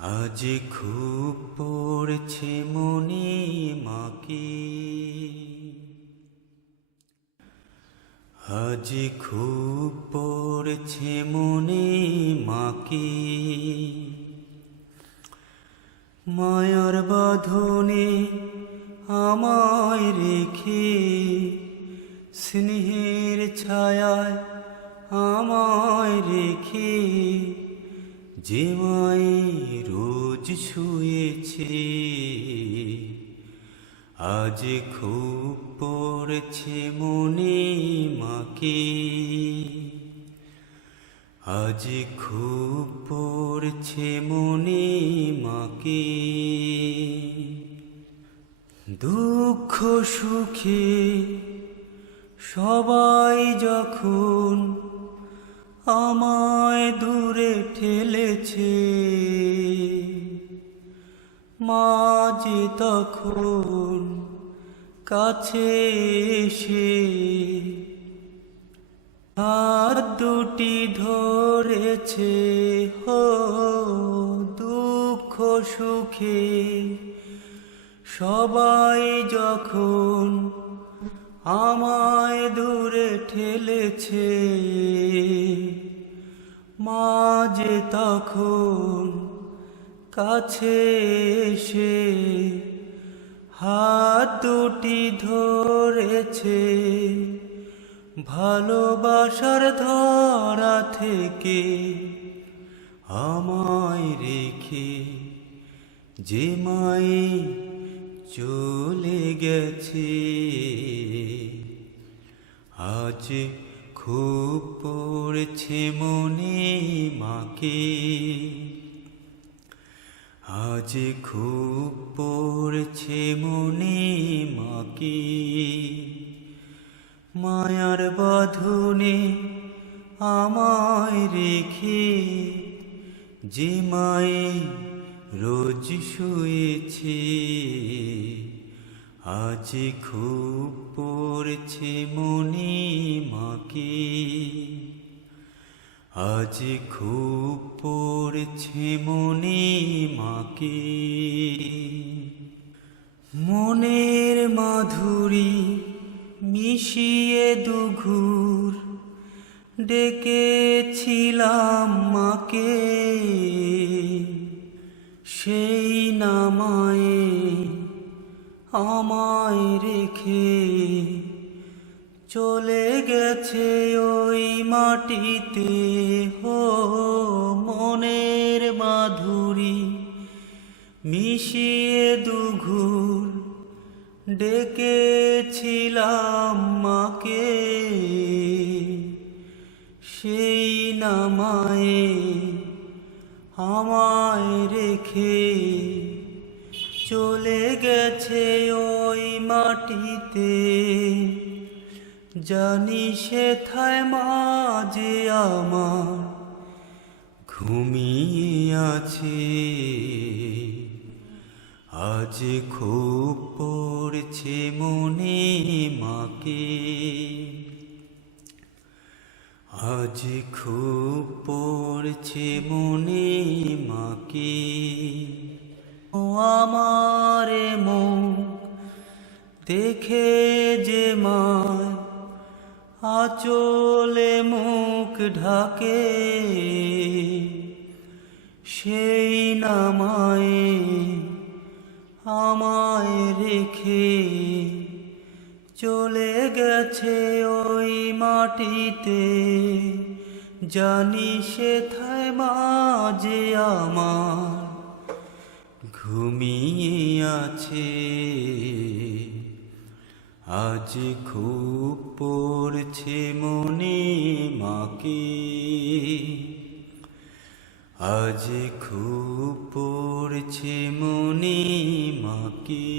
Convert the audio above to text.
আজ খুব পড়ছে মনে মাকে, আজ খুব পড়ছে মনে মাকে। মায়ার বাঁধনে আমায় রেখে, স্নেহের ছায়ায় আমায় রেখে, যে মায়ের রোজ শুয়েছে, আজ খুব পড়ছে মনে মাকে। আজ খুব পড়ছে মনে মাকে। দুঃখ সুখে সবাই যখন আমায় দূরে ঠেলেছে, মা যে তখন কাছে এসে হাত দুটি ধরেছে। হো দুঃখ সুখে সবাই যখন আমায় দূরে ঠেলেছে, মা যে তখন কাছে এসে হাত দুটি ধরেছে। ভালোবাসার ধরা থেকে আমায় রেখে যে মায়ে চলে গেছে, আজ খুব পড়ছে মনে মাকে। আজ খুব পড়ছে মনে মাকে। মায়ার বাঁধনে আমায় রেখে, যে মায়ে রোজ শুয়েছে, আজ খুব পড়ছে মনে মাকে। আজ খুব পড়ছে মনে মাকে। মনের মাধুরী মিশিয়ে দুঘুর ডেকেছিলাম মাকে, সেই নামায়ে আমায় রেখে চলে গেছে ওই মাটিতে। হো মনের মাধুরী মিশিয়ে দুঘুর ডেকেছিলাম মাকে, সেই নামায়ে আমায় রেখে চলে গেছে ওই মাটিতে। জানি সেথায় মা যে আমার ঘুমিয়ে আছে, আজ খুব পড়ছে মনে মাকে। আজ খুব পড়ছে মনে মাকে। ও আমার মুখ দেখে যে মায় আঁচলে মুখ ঢাকে, সেই নামায়ে আমায় রেখে চলে গেছে ওই মাটিতে। জানি সেথায় মা যে আমার ঘুমিয়ে আছে, আজ খুব পড়ছে মনে মাকে। আজ খুব পড়ছে মনে মাকে।